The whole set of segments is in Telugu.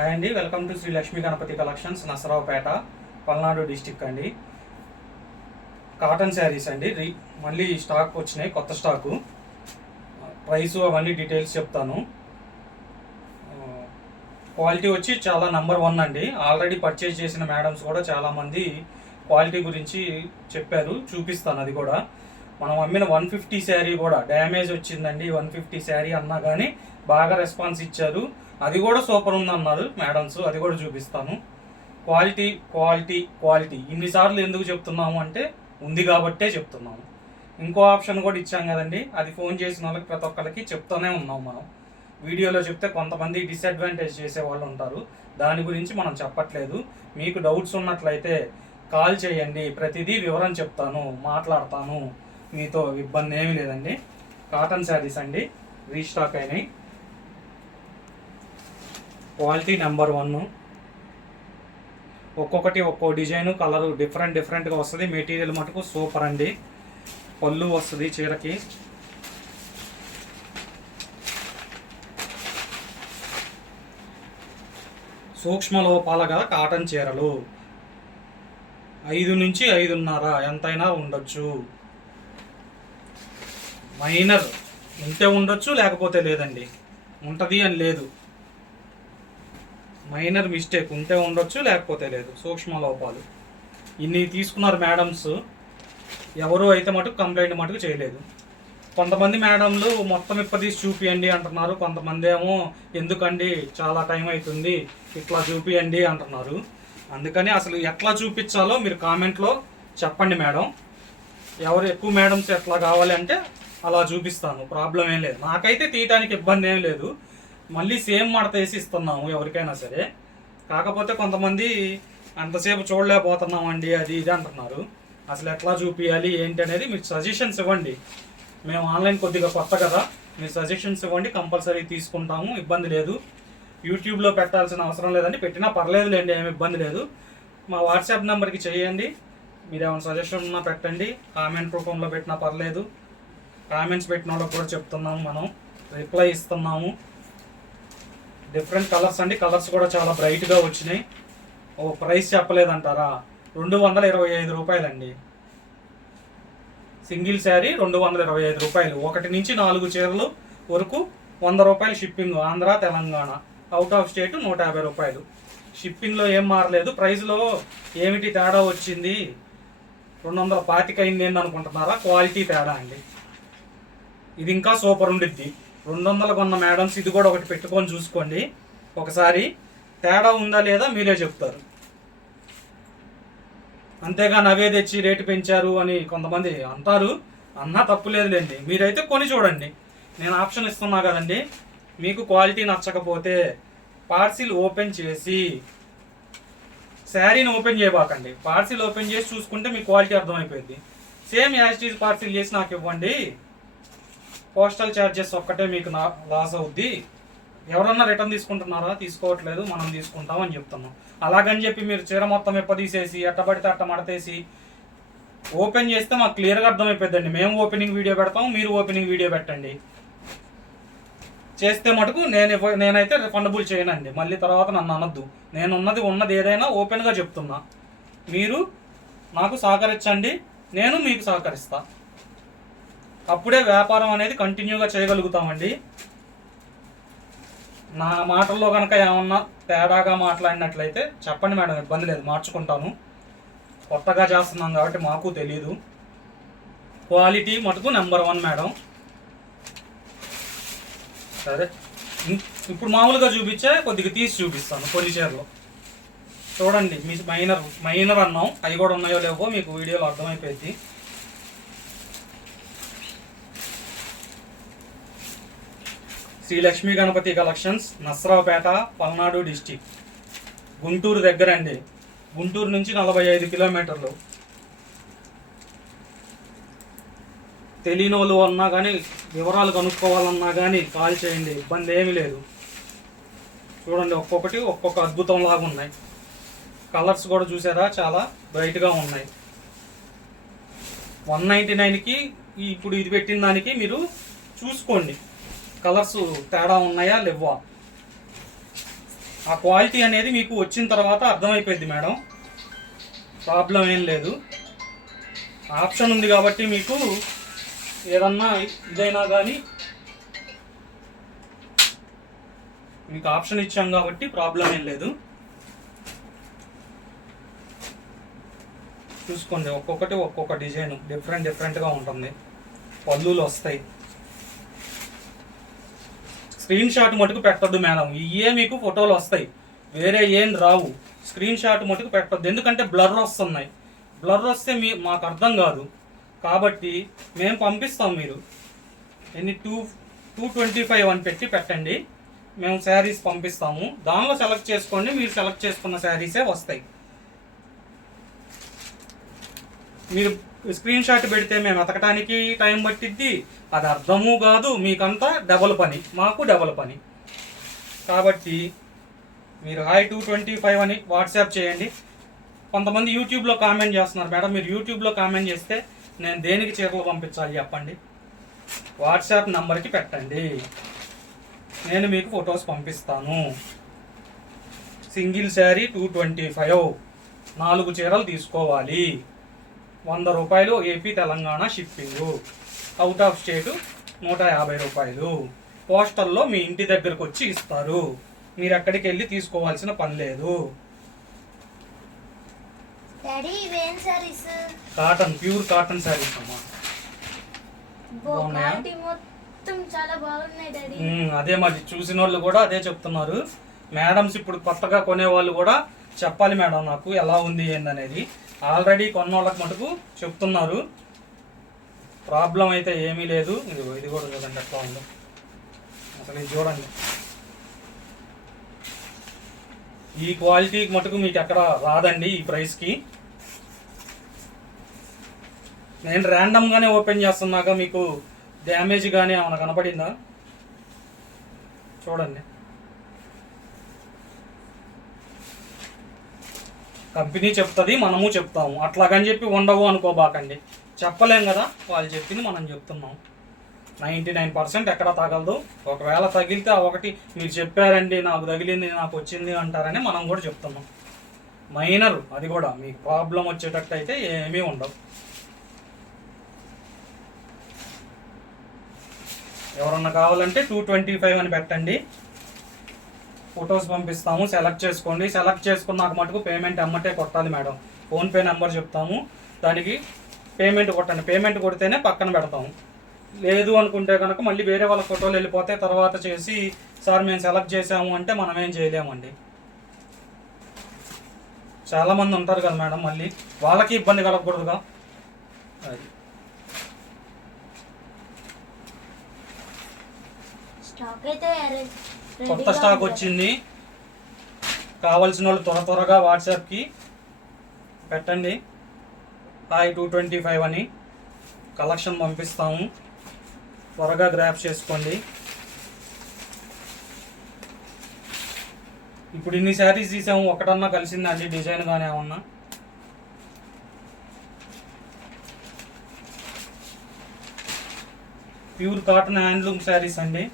హాయ్ అండి, welcome to Shri Lakshmi Ganapathi collections, Narasaraopet, Palnadu district అండి. కాటన్ శారీస్ అండి, మళ్ళీ స్టాక్ వచ్చినాయి, కొత్త స్టాకు. ప్రైస్ అవన్నీ డీటెయిల్స్ చెప్తాను. క్వాలిటీ వచ్చి చాలా నంబర్ 1 అండి. ఆల్రెడీ పర్చేజ్ చేసిన మేడమ్స్ కూడా చాలామంది క్వాలిటీ గురించి చెప్పారు, చూపిస్తాను అది కూడా. మనం అమ్మిన 150 శారీ కూడా డ్యామేజ్ వచ్చిందండి. 150 శారీ అన్నా కానీ బాగా రెస్పాన్స్ ఇచ్చారు. అది కూడా సూపర్ ఉందన్నారు మేడమ్స్, అది కూడా చూపిస్తాను. క్వాలిటీ క్వాలిటీ క్వాలిటీ ఇన్నిసార్లు ఎందుకు చెప్తున్నాము అంటే ఉంది కాబట్టే చెప్తున్నాము. ఇంకో ఆప్షన్ కూడా ఇచ్చాం కదండి, అది ఫోన్ చేసిన వాళ్ళకి ప్రతి ఒక్కరికి చెప్తూనే ఉన్నాం మనం. వీడియోలో చెప్తే కొంతమంది డిసడ్వాంటేజ్ చేసే వాళ్ళు ఉంటారు, దాని గురించి మనం చెప్పట్లేదు. మీకు డౌట్స్ ఉన్నట్లయితే కాల్ చేయండి, ప్రతిదీ వివరం చెప్తాను, మాట్లాడతాను, మీతో ఇబ్బంది ఏమీ లేదండి. కాటన్ శారీస్ అండి, రీస్టాక్ అయినాయి. Quality number 1. ఒక్కొక్కటి ఒక్కో డిజైను కలరు డిఫరెంట్గా వస్తుంది. మెటీరియల్ మటుకు సూపర్ అండి. పళ్ళు వస్తుంది చీరకి. సూక్ష్మ లోపాల గల కాటన్ చీరలు 5 నుంచి 5.5 ఎంతైనా ఉండొచ్చు. మైనర్ ఉంటే ఉండొచ్చు, లేకపోతే లేదండి. ఉంటుంది అని లేదు. మైనర్ మిస్టేక్ ఉంటే ఉండొచ్చు, లేకపోతే లేదు. సూక్ష్మ లోపాలు ఇన్ని తీసుకున్నారు మేడమ్స్. ఎవరు అయితే మటుకు కంప్లైంట్ మటుకు చేయలేదు. కొంతమంది మేడంలు మొత్తం ఇప్పదీసి చూపియండి అంటున్నారు, కొంతమంది ఏమో ఎందుకండి చాలా టైం అవుతుంది ఇట్లా చూపియండి అంటున్నారు. అందుకని అసలు ఎట్లా చూపించాలో మీరు కామెంట్లో చెప్పండి మేడం. ఎవరు ఎక్కువ మేడమ్స్ ఎట్లా కావాలి అంటే అలా చూపిస్తాను, ప్రాబ్లం ఏం లేదు. నాకైతే తీయటానికి ఇబ్బంది ఏం లేదు. మళ్ళీ సేమ్ మడత వేసి ఇస్తున్నాము ఎవరికైనా సరే. కాకపోతే కొంతమంది అంతసేపు చూడలేకపోతున్నామండి అది ఇది అంటున్నారు. అసలు ఎట్లా చూపించాలి ఏంటి అనేది మీరు సజెషన్స్ ఇవ్వండి. మేము ఆన్లైన్ కొద్దిగా కొత్త కదా, మీరు సజెషన్స్ ఇవ్వండి, కంపల్సరీ తీసుకుంటాము, ఇబ్బంది లేదు. యూట్యూబ్లో పెట్టాల్సిన అవసరం లేదండి, పెట్టినా పర్లేదులేండి, ఏమి ఇబ్బంది లేదు. మా వాట్సాప్ నెంబర్కి చేయండి, మీరు ఏమైనా సజెషన్ ఉన్నా పెట్టండి. కామెంట్ రూపంలో పెట్టినా పర్లేదు. కామెంట్స్ పెట్టిన వాళ్ళకి కూడా చెప్తున్నాము, మనం రిప్లై ఇస్తున్నాము. డిఫరెంట్ కలర్స్ అండి, కలర్స్ కూడా చాలా బ్రైట్గా వచ్చినాయి. ఓ ప్రైస్ చెప్పలేదంటారా, 225 రూపాయలండి. సింగిల్ శారీ 225 రూపాయలు. 1 నుంచి 4 చీరలు వరకు 100 రూపాయలు shipping. Andhra, Telangana, out of state 150 రూపాయలు. షిప్పింగ్లో ఏం మారలేదు. ప్రైస్లో ఏమిటి తేడా వచ్చింది, 225 అయింది ఏంది అనుకుంటున్నారా? క్వాలిటీ తేడా అండి. ఇది ఇంకా సూపర్ ఉండిద్ది. 200 కొన్న మేడమ్స్ ఇది కూడా ఒకటి పెట్టుకొని చూసుకోండి ఒకసారి, తేడా ఉందా లేదా మీరే చెప్తారు. అంతేగాని అవే తెచ్చి రేటు పెంచారు అని కొంతమంది అంటారు, అన్నా తప్పులేదులేండి. మీరైతే కొని చూడండి, నేను ఆప్షన్ ఇస్తున్నా కదండి. మీకు క్వాలిటీ నచ్చకపోతే పార్సిల్ ఓపెన్ చేసి, శారీని ఓపెన్ చేయబాకండి, పార్సిల్ ఓపెన్ చేసి చూసుకుంటే మీ క్వాలిటీ అర్థమైపోయింది. సేమ్ యాజిటీజ్ పార్సిల్ చేసి నాకు ఇవ్వండి, పోస్టల్ ఛార్జెస్ ఒక్కటే మీకు లాస్ అవుద్ది. ఎవరన్నా రిటర్న్ తీసుకుంటున్నారా? తీసుకోవట్లేదు, మనం తీసుకుంటాం అని చెప్తున్నాం. అలాగని చెప్పి మీరు చీర మొత్తం ఎప్పదీసేసి ఎట్టబడితే అట్ట మడతేసి ఓపెన్ చేస్తే మాకు క్లియర్గా అర్థమైపోద్దండి. మేము ఓపెనింగ్ వీడియో పెడతాం, మీరు ఓపెనింగ్ వీడియో పెట్టండి. చేస్తే మటుకు నేనైతే రిఫండబుల్ చేయనండి. మళ్ళీ తర్వాత నన్ను అనొద్దు. నేను ఉన్నది ఏదైనా ఓపెన్గా చెప్తున్నా. మీరు నాకు సహకరించండి, నేను మీకు సహకరిస్తా. అప్పుడే వ్యాపారం అనేది కంటిన్యూగా చేయగలుగుతామండి. నా మాటల్లో కనుక ఏమన్నా తేడాగా మాట్లాడినట్లయితే చెప్పండి మేడం, ఇబ్బంది లేదు, మార్చుకుంటాను. కొత్తగా చేస్తున్నాం కాబట్టి మాకు తెలియదు. క్వాలిటీ మటుకు నెంబర్ 1 మేడం. సరే, ఇప్పుడు మామూలుగా చూపించే కొద్దిగా తీసి చూపిస్తాను కొన్ని చీరలు చూడండి. మీ మైనర్ అన్నాం, అవి కూడా ఉన్నాయో లేవో మీకు వీడియోలో అర్థమైపోయింది. శ్రీ లక్ష్మీ గణపతి కలెక్షన్స్, నసరావుపేట, పల్నాడు డిస్టిక్, గుంటూరు దగ్గర అండి. గుంటూరు నుంచి 45 కిలోమీటర్లు. తెలియని వాళ్ళు అన్నా కానీ, వివరాలు కనుక్కోవాలన్నా కానీ కాల్ చేయండి, ఇబ్బంది ఏమీ లేదు. చూడండి, ఒక్కొక్కటి ఒక్కొక్క అద్భుతం లాగా ఉన్నాయి. కలర్స్ కూడా చూసారా, చాలా బ్రైట్గా ఉన్నాయి. 199కి ఇప్పుడు ఇది పెట్టిన దానికి మీరు చూసుకోండి, కలర్స్ తేడా ఉన్నాయా లేవా. ఆ క్వాలిటీ అనేది మీకు వచ్చిన తర్వాత అర్థమైపోయింది మేడం, ప్రాబ్లం ఏం లేదు. ఆప్షన్ ఉంది కాబట్టి మీకు ఏదన్నా ఇదైనా కానీ మీకు ఆప్షన్ ఇచ్చాం కాబట్టి ప్రాబ్లం ఏం లేదు. చూసుకోండి, ఒక్కొక్కటి ఒక్కొక్క డిజైన్ డిఫరెంట్గా ఉంటుంది. పళ్ళులు వస్తాయి. స్క్రీన్ షాట్ మటుకు పెట్టద్దు మేడం, ఇవే మీకు ఫోటోలు వస్తాయి, వేరే ఏం రావు. స్క్రీన్ షాట్ మటుకు పెట్టద్దు, ఎందుకంటే బ్లర్ వస్తున్నాయి. బ్లర్ వస్తే మాకు అర్థం కాదు. కాబట్టి మేము పంపిస్తాం, మీరు ఎన్ని 225 అని పెట్టి పెట్టండి, మేము శారీస్ పంపిస్తాము. దానిలో సెలెక్ట్ చేసుకోండి, మీరు సెలెక్ట్ చేసుకున్న శారీసే వస్తాయి. మీరు స్క్రీన్ షాట్ పెడితే మేము వెతకడానికి టైం పట్టిద్ది, అది అర్థము కాదు, మీకంతా డబల్ పని, మాకు డబల్ పని. కాబట్టి మీరు హాయ్ 225 అని వాట్సాప్ చేయండి. కొంతమంది యూట్యూబ్లో కామెంట్ చేస్తున్నారు మేడం, మీరు యూట్యూబ్లో కామెంట్ చేస్తే నేను దేనికి చీరలు పంపించాలి చెప్పండి. వాట్సాప్ నంబర్కి పెట్టండి, నేను మీకు ఫొటోస్ పంపిస్తాను. సింగిల్ శారీ 225, 4 చీరలు తీసుకోవాలి. 100 రూపాయలు AP Telangana shipping. Out of state 150 రూపాయలు. పోస్టల్లో మీ ఇంటి దగ్గరకు వచ్చి ఇస్తారు, మీరు ఎక్కడికి వెళ్ళి తీసుకోవాల్సిన పని లేదు. కాటన్, ప్యూర్ కాటన్ శారీస్ అమ్మా. అదే మరి చూసిన వాళ్ళు కూడా అదే చెప్తున్నారు. మేడమ్స్ ఇప్పుడు కొత్తగా కొనేవాళ్ళు కూడా చెప్పాలి మేడం నాకు ఎలా ఉంది ఏందనేది. ఆల్రెడీ కొన్న వాళ్ళకి మటుకు చెప్తున్నారు, ప్రాబ్లం అయితే ఏమీ లేదు. ఇది కూడా చూడండి ఎట్లా ఉందో అసలు, ఇది చూడండి. ఈ క్వాలిటీకి మటుకు మీకు ఎక్కడ రాదండి ఈ ప్రైస్కి. నేను ర్యాండమ్గానే ఓపెన్ చేస్తున్నాక మీకు డ్యామేజ్ కానీ ఏమైనా కనపడిందా? చూడండి, కంపెనీ చెప్తుంది, మనము చెప్తాము. అట్లాగని చెప్పి ఉండవు అనుకోబాకండి, చెప్పలేం కదా, వాళ్ళు చెప్పింది మనం చెప్తున్నాం. 99% ఎక్కడ తగలదు. ఒకవేళ తగిలితే ఒకటి మీరు చెప్పారండి నాకు తగిలింది నాకు వచ్చింది అంటారని మనం కూడా చెప్తున్నాం. మైనర్, అది కూడా మీకు ప్రాబ్లం వచ్చేటట్టు అయితే ఏమీ ఉండవు. ఎవరన్నా కావాలంటే 225 అని పెట్టండి, ఫొటోస్ పంపిస్తాము. సెలెక్ట్ చేసుకోండి, సెలెక్ట్ చేసుకున్నాక మటుకు పేమెంట్ అమ్మటే కొట్టాలి మేడం. ఫోన్పే నెంబర్ చెప్తాము, దానికి పేమెంట్ కొట్టండి. పేమెంట్ కొడితేనే పక్కన పెడతాము. లేదు అనుకుంటే కనుక మళ్ళీ వేరే వాళ్ళ ఫోటోలు వెళ్ళిపోతే తర్వాత చేసి సార్ మేము సెలెక్ట్ చేసాము అంటే మనం ఏం చేయలేమండి. చాలామంది ఉంటారు కదా మేడం, మళ్ళీ వాళ్ళకి ఇబ్బంది కలగకూడదుగా. అది కొత్త స్టాక్ వచ్చింది, కావాల్సిన వాళ్ళు త్వరగా వాట్సాప్కి పెట్టండి. హాయ్ 225 అని కలెక్షన్ పంపిస్తాము, త్వరగా గ్రాప్ చేసుకోండి. ఇప్పుడు ఇన్ని శారీస్ తీసాము, ఒకటన్నా కలిసిందండి డిజైన్ కానీ ఏమన్నా? ప్యూర్ కాటన్ హ్యాండ్లూమ్ శారీస్ అండి.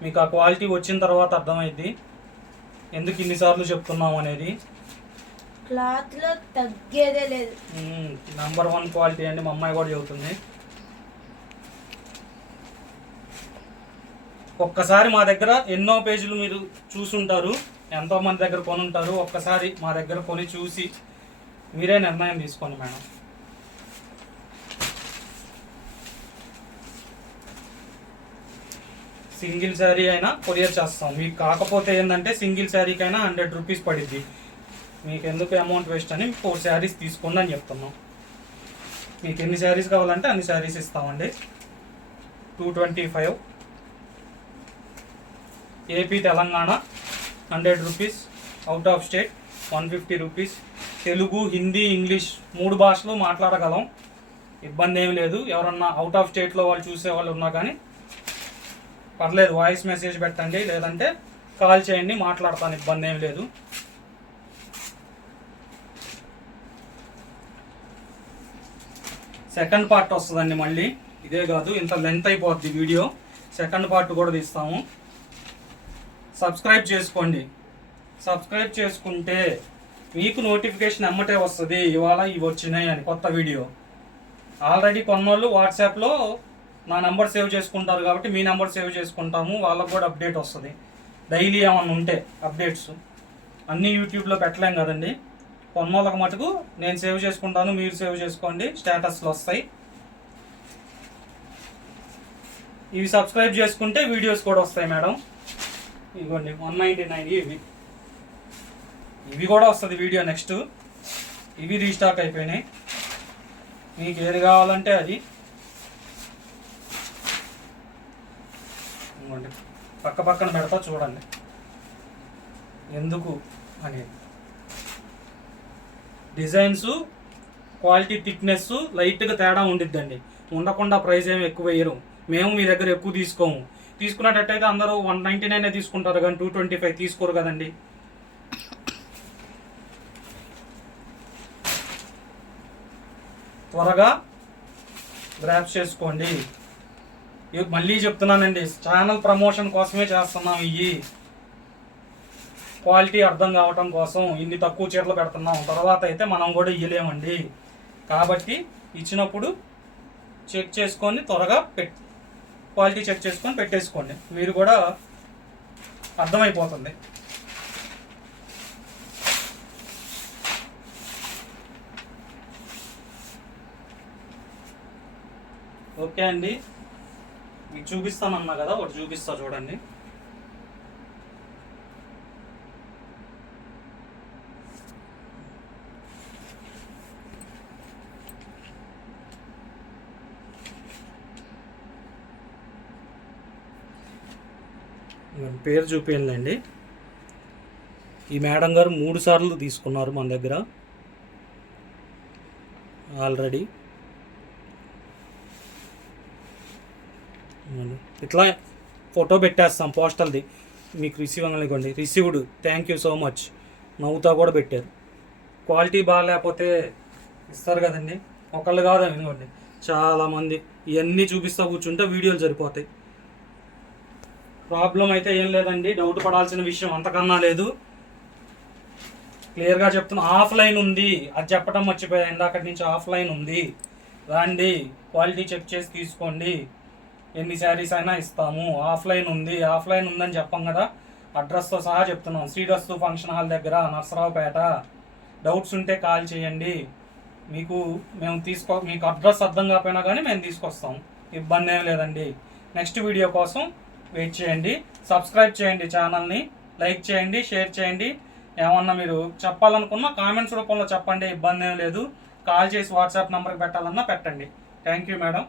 మీకు ఆ క్వాలిటీ వచ్చిన తర్వాత అర్థమైంది ఎందుకు ఇన్నిసార్లు చెప్తున్నాము అనేది. క్లాత్లో తగ్గేదే లేదు, నంబర్ 1 క్వాలిటీ అండి. మా అమ్మాయి కూడా చెబుతుంది. ఒక్కసారి మా దగ్గర ఎన్నో పేజీలు మీరు చూసుంటారు, ఎంతోమంది దగ్గర కొనుంటారు. ఒక్కసారి మా దగ్గర కొని చూసి మీరే నిర్ణయం తీసుకోండి మేడం. సింగిల్ శారీ అయినా కొరియర్ చేస్తాం. మీకు కాకపోతే ఏంటంటే సింగిల్ శారీకైనా 100 రూపీస్ పడిద్ది. మీకు ఎందుకు అమౌంట్ వేస్ట్ అని 4 శారీస్ తీసుకోండి అని చెప్తున్నాం. మీకు ఎన్ని శారీస్ కావాలంటే అన్ని శారీస్ ఇస్తామండి. 225 AP Telangana 100 rupees, out of state 150 rupees. Telugu, Hindi, English 3 భాషలు మాట్లాడగలం, ఇబ్బంది ఏమి లేదు. ఎవరన్నా అవుట్ ఆఫ్ స్టేట్లో వాళ్ళు చూసే వాళ్ళు ఉన్నా కానీ పర్లేదు, వాయిస్ మెసేజ్ పెట్టండి, లేదంటే కాల్ చేయండి, మాట్లాడతాను, ఇబ్బంది ఏమి లేదు. సెకండ్ పార్ట్ వస్తుందండి మళ్ళీ, ఇదే కాదు ఇంత లెంత్ అయిపోద్ది వీడియో. సెకండ్ పార్ట్ కూడా తీస్తాము. సబ్స్క్రైబ్ చేసుకోండి. సబ్స్క్రైబ్ చేసుకుంటే మీకు నోటిఫికేషన్ ఎమ్మటే వస్తుంది, ఇవాళ ఇవి వచ్చినాయి అని కొత్త వీడియో. ఆల్రెడీ కొన్నోళ్ళు వాట్సాప్లో నా నెంబర్ సేవ్ చేసుకుంటారు కాబట్టి మీ నెంబర్ సేవ్ చేసుకుంటాము, వాళ్ళకు కూడా అప్డేట్ వస్తుంది. డైలీ ఏమన్నా ఉంటే అప్డేట్స్ అన్నీ యూట్యూబ్లో పెట్టలేం కదండి. కొన్నోళ్ళకి మటుకు నేను సేవ్ చేసుకుంటాను, మీరు సేవ్ చేసుకోండి, స్టేటస్లు వస్తాయి. ఇవి సబ్స్క్రైబ్ చేసుకుంటే వీడియోస్ కూడా వస్తాయి మేడం. ఇదిగోండి 199 ఇవి కూడా వస్తుంది వీడియో నెక్స్ట్. ఇవి రీస్టాక్ అయిపోయినాయి, మీకు ఏది కావాలంటే అది. ఇదిగోండి పక్క పక్కన పెడతా చూడండి ఎందుకు అనేది. డిజైన్స్, క్వాలిటీ, థిక్నెస్ లైట్గా తేడా ఉండిద్దండి. ఉండకుండా ప్రైస్ ఏమి ఎక్కువ వేయరు. మేము మీ దగ్గర ఎక్కువ తీసుకోము. తీసుకున్నట్టయితే అందరూ 199 తీసుకుంటారు కానీ 225 తీసుకోరు కదండి. త్వరగా గ్రాప్ చేసుకోండి. మళ్ళీ చెప్తున్నానండి, ఛానల్ ప్రమోషన్ కోసమే చేస్తున్నాం. ఇవి క్వాలిటీ అర్థం కావటం కోసం ఇన్ని తక్కువ చీరలు పెడుతున్నాం. తర్వాత అయితే మనం కూడా ఇయ్యలేమండి. కాబట్టి ఇచ్చినప్పుడు చెక్ చేసుకొని త్వరగా క్వాలిటీ చెక్ చేసుకొని పెట్టేసుకోండి, మీరు కూడా అర్థమైపోతుంది. ఓకే అండి, మీకు చూపిస్తానన్నా కదా, ఒకటి చూపిస్తా చూడండి. పేరు చూపించండి. ఈ మేడం గారు 3 సార్లు తీసుకున్నారు మన దగ్గర ఆల్రెడీ. ఇట్లా ఫోటో పెట్టేస్తాం పోస్టల్ది, మీకు రిసీవ్ అవ్వలేకండి. Received, thank you so much, నవ్వుతా కూడా పెట్టారు. క్వాలిటీ బాగాలేకపోతే ఇస్తారు కదండి, ఒకళ్ళు కాదు అనుకోండి, చాలామంది. ఇవన్నీ చూపిస్తా కూర్చుంటే వీడియోలు సరిపోతాయి. ప్రాబ్లం అయితే ఏం లేదండి, డౌట్ పడాల్సిన విషయం అంతకన్నా లేదు. క్లియర్గా చెప్తున్నా. ఆఫ్లైన్ ఉంది, అది చెప్పడం మర్చిపోయా ఇందాకటి నుంచి. ఆఫ్లైన్ ఉంది, రండి క్వాలిటీ చెక్ చేసి తీసుకోండి, ఎన్ని శారీస్ అయినా ఇస్తాము. ఆఫ్లైన్ ఉంది, ఆఫ్లైన్ ఉందని చెప్పాం కదా, అడ్రస్తో సహా చెప్తున్నాం. శ్రీరస్తు ఫంక్షన్ హాల్ దగ్గర, నర్సరావుపేట. డౌట్స్ ఉంటే కాల్ చేయండి, మీకు అడ్రస్ అర్థం కాకపోయినా కానీ మేము తీసుకొస్తాం, ఇబ్బంది ఏం లేదండి. నెక్స్ట్ వీడియో కోసం వెయిట్ చేయండి. సబ్స్క్రైబ్ చేయండి ఛానల్ని, లైక్ చేయండి, షేర్ చేయండి. ఏమన్నా మీరు చెప్పాలనుకున్నా కామెంట్స్ రూపంలో చెప్పండి, ఇబ్బంది ఏం లేదు. కాల్ చేసి వాట్సాప్ నెంబర్కి పెట్టాలన్నా పెట్టండి. Thank you madam.